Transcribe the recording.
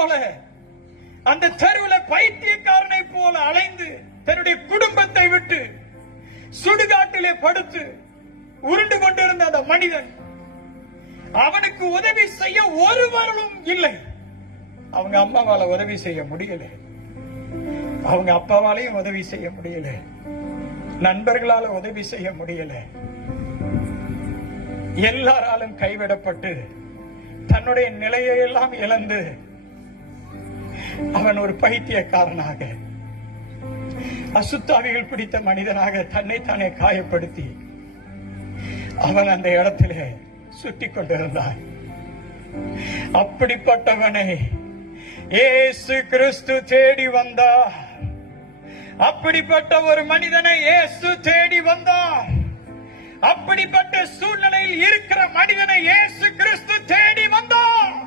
போல, அந்த தெருவில் பைத்தியக்காரனை போல அலைந்து தன்னுடைய குடும்பத்தை விட்டு சுடுகாட்டிலே படுத்து உருண்டு கொண்டிருந்த அந்த மனிதன், அவனுக்கு உதவி செய்ய ஒருவரும் இல்லை. அவங்க அம்மாவால உதவி செய்ய முடியல, அவங்க அப்பாவாலையும் உதவி செய்ய முடியல, நண்பர்களால உதவி செய்ய முடியல. எல்லாராலும் கைவிடப்பட்டு தன்னுடைய நிலையை எல்லாம் இழந்து அவன் ஒரு பைத்தியக்காரனாக, அசுத்தாவிகள் பிடித்த மனிதனாக தன்னைத்தானே காயப்படுத்தி அவன் அந்த இடத்திலே சுற்றி கொண்டிருந்தான். அப்படிப்பட்டவனை இயேசு கிறிஸ்து தேடி வந்தார். அப்படிப்பட்ட ஒரு மனிதனை இயேசு தேடி வந்தார். அப்படிப்பட்ட சூழ்நிலையில் இருக்கிற மனிதனை இயேசு கிறிஸ்து தேடி வந்தார்.